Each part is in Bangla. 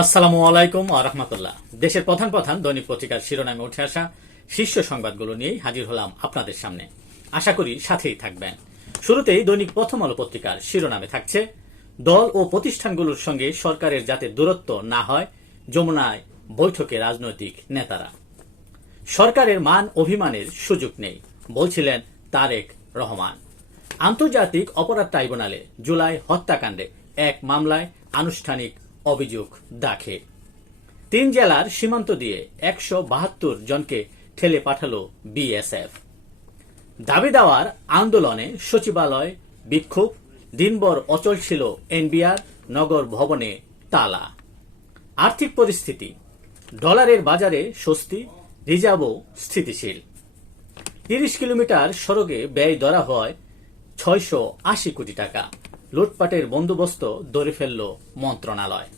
আসসালামু আলাইকুম দেশের প্রধান প্রধান দৈনিক পত্রিকার শিরোনামে উঠে আসা শীর্ষ সংবাদগুলো নিয়েই হাজির হলাম আপনাদের সামনে। আশা করি সাথেই থাকবেন। শুরুতেই দৈনিক প্রথম আলো পত্রিকার শিরোনামে থাকছে, দল ও প্রতিষ্ঠানগুলোর সঙ্গে সরকারের যাতে দূরত্ব না হয়, যমুনায় বৈঠকে রাজনৈতিক নেতারা। সরকারের মান অভিমানের সুযোগ নেই, বলছিলেন তারেক রহমান। আন্তর্জাতিক অপরাধ ট্রাইব্যুনালে জুলাই হত্যাকাণ্ডে এক মামলায় আনুষ্ঠানিক অভিযোগ দাখে তিন জেলার সীমান্ত দিয়ে একশো বাহাত্তর জনকে ঠেলে পাঠালো বিএসএফ। দাবি দেওয়ার আন্দোলনে সচিবালয় বিক্ষোভ, দিনভর অচল ছিল এনবিআর, নগর ভবনে তালা। আর্থিক পরিস্থিতি, ডলারের বাজারে স্বস্তি, রিজার্ভও স্থিতিশীল। তিরিশ কিলোমিটার সড়কে ব্যয় ধরা হয় ছয়শো আশি কোটি টাকা। লুটপাটের বন্দোবস্ত ধরে ফেলল মন্ত্রণালয়।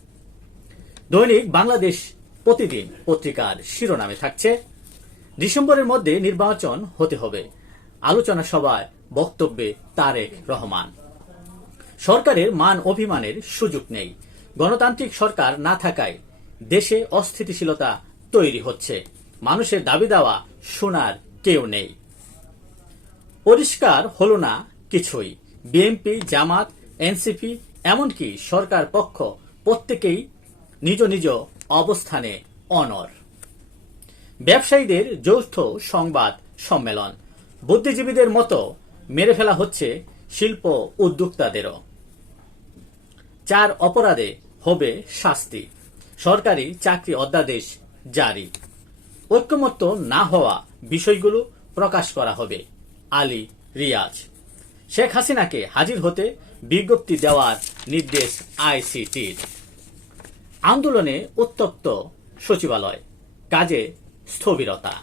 দৈনিক বাংলাদেশ প্রতিদিন পত্রিকার শিরোনামে থাকছে, ডিসেম্বরের মধ্যে নির্বাচন হতে হবে। আলোচনা সভায় বক্তব্যে তারেক রহমান। সরকারের মান অভিমানের সুযোগ নেই। গণতান্ত্রিক সরকার না থাকায় দেশে অস্থিতিশীলতা তৈরি হচ্ছে। মানুষের দাবি দেওয়া শোনার কেউ নেই। পরিষ্কার হল না কিছুই। বিএনপি, জামাত এনসিপি, এমনকি সরকার পক্ষ প্রত্যেকেই নিজ নিজ অবস্থানে অনর। ব্যবসায়ীদের যৌথ সংবাদ সম্মেলন। বুদ্ধিজীবীদের মতো মেরে ফেলা হচ্ছে শিল্প উদ্যোক্তাদেরও। চার অপরাধে হবে শাস্তি। সরকারি চাকরি অধ্যাদেশ জারি। ঐক্যমত্য না হওয়া বিষয়গুলো প্রকাশ করা হবে। আলী রিয়াজ। শেখ হাসিনাকে হাজির হতে বিজ্ঞপ্তি দেওয়ার নির্দেশ আইসিটির। আন্দোলনে উত্তপ্ত সচিবালয়, কাজে স্থবিরতা।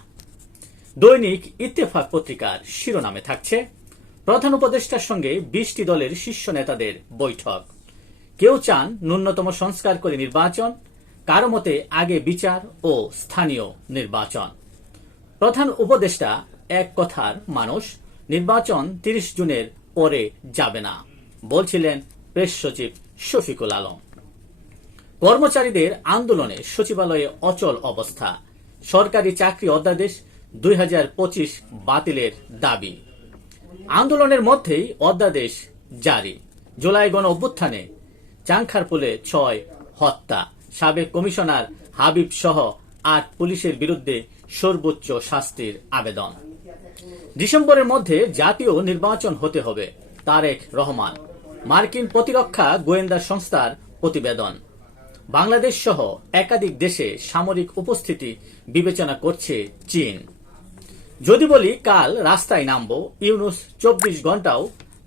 দৈনিক ইত্তেফাক পত্রিকার শিরোনামে থাকছে, প্রধান উপদেষ্টার সঙ্গে বিশটি দলের শীর্ষ নেতাদের বৈঠক। কেউ চান ন্যূনতম সংস্কার করে নির্বাচন, কারও মতে আগে বিচার ও স্থানীয় নির্বাচন। প্রধান উপদেষ্টা এক কথার মানুষ নির্বাচন তিরিশ জুনের পরে যাবে না, বলছিলেন প্রেস সচিব শফিকুল আলম। কর্মচারীদের আন্দোলনে সচিবালয়ে অচল অবস্থা, সরকারি চাকরি অধ্যাদেশ দুই হাজার পঁচিশ বাতিলের দাবি। আন্দোলনের মধ্যেই অধ্যাদেশ জারি। জুলাই গণ অভ্যুত্থানে চাংখারপুলে ছয় হত্যা, সাবেক কমিশনার হাবিব সহ আট পুলিশের বিরুদ্ধে সর্বোচ্চ শাস্তির আবেদন। ডিসেম্বরের মধ্যে জাতীয় নির্বাচন হতে হবে, তারেক রহমান। মার্কিন প্রতিরক্ষা গোয়েন্দা সংস্থার প্রতিবেদন। বাংলাদেশ সহ একাধিক দেশে সামরিক উপস্থিতি বিবেচনা করছে চীন। যদি বলি কাল রাস্তায় নামব, ইউনুস চব্বিশ ঘন্টাও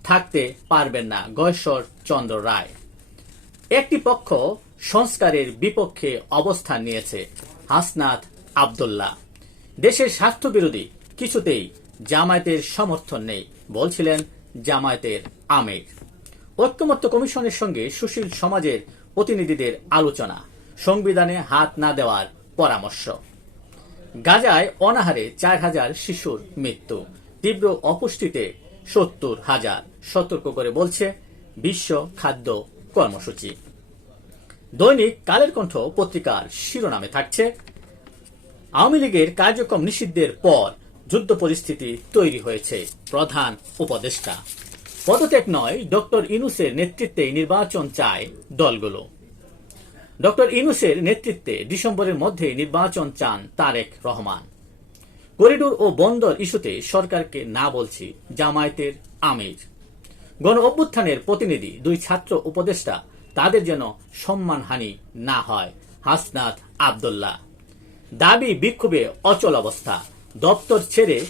থাকতে পারবেন না, গয়েশ্বর চন্দ্র রায়। একটি পক্ষ সংস্কারের বিপক্ষে অবস্থান নিয়েছে, হাসনাত আবদুল্লাহ। দেশের স্বার্থবিরোধী কিছুতেই জামায়াতের সমর্থন নেই, বলছিলেন জামায়াতের আমির। ঐক্যমত্য কমিশনের সঙ্গে সুশীল সমাজের প্রতিনিধিদের আলোচনা, সংবিধানে হাত না দেওয়ার পরামর্শ। গাজায় অনাহারে চার হাজার শিশুর মৃত্যু, তীব্র অপুষ্টিতে সত্তর হাজার, সতর্ক করে বলছে বিশ্ব খাদ্য কর্মসূচি। দৈনিক কালের কণ্ঠ পত্রিকার শিরোনামে থাকছে, আওয়ামী লীগের কার্যক্রম নিষিদ্ধের পর যুদ্ধ পরিস্থিতি তৈরি হয়েছে। প্রধান উপদেষ্টা। পদত্যাগ নয়, ডক্টর ইনুসের নেতৃত্বে নির্বাচন চায় দলগুলো। ডক্টর ইনুসের নেতৃত্বে ডিসেম্বরের মধ্যে নির্বাচন চান তারেক রহমান। করিডোর ও বন্দর ইস্যুতে সরকারকে না বলছি, জামায়াতের আমির। গণ অভ্যুত্থানের প্রতিনিধি দুই ছাত্র উপদেষ্টা, তাদের যেন সম্মানহানি না হয়, হাসনাত আবদুল্লাহ। দাবি বিক্ষোভে অচল অবস্থা। দপ্তর ছেড়ে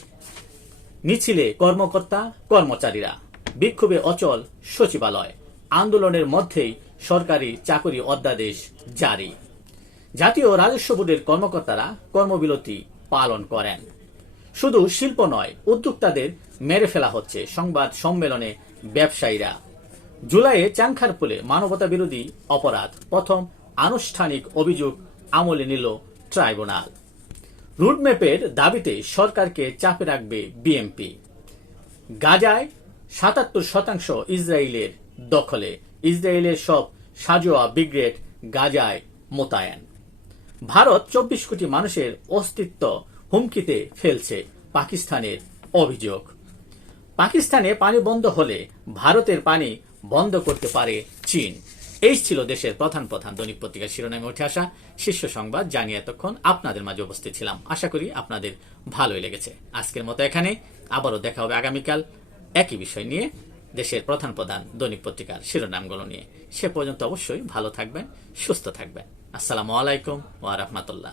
মিছিলে কর্মকর্তা, কর্মচারীরা। বিক্ষোভে অচল সচিবালয়। আন্দোলনের মধ্যেই সরকারি চাকরি অধ্যাদেশ জারি। জাতীয় রাজস্ব বোর্ডের কর্মকর্তারা কর্মবিরতি পালন করেন। শুধু শিল্প নয়, উদ্যোক্তাদের মেরে ফেলা হচ্ছে সংবাদ সম্মেলনে ব্যবসায়ীরা। জুলাইয়ে চাংখারপুলে মানবতা বিরোধী অপরাধ প্রথম আনুষ্ঠানিক অভিযোগ আমলে নিল ট্রাইব্যুনাল। রুটম্যাপের দাবিতে সরকারকে চাপে রাখবে বিএমপি গাজায় সাতাত্তর শতাংশ ইসরায়েলের দখলে। ইসরায়েলের সব সাজোয়া ব্রিগেড গাজায় মোতায়েন। ভারত চব্বিশ কোটি মানুষের অস্তিত্ব হুমকিতে ফেলছে পাকিস্তানের অভিযোগ। পাকিস্তানে পানি বন্ধ হলে ভারতের পানি বন্ধ করতে পারে চীন। এই ছিল দেশের প্রধান প্রধান দৈনিক পত্রিকার শিরোনামে উঠে আসা শীর্ষ সংবাদ। জানিয়ে এতক্ষণ আপনাদের মাঝে উপস্থিত ছিলাম। আশা করি আপনাদের ভালোই লেগেছে। আজকের মতো এখানে। আবারও দেখা হবে আগামীকাল একই বিষয় নিয়ে দেশের প্রধান প্রধান দৈনিক পত্রিকার শিরোনামগুলো নিয়ে। সে পর্যন্ত অবশ্যই ভালো থাকবেন, সুস্থ থাকবেন। আসসালামু আলাইকুম ওয়া রাহমাতুল্লাহ।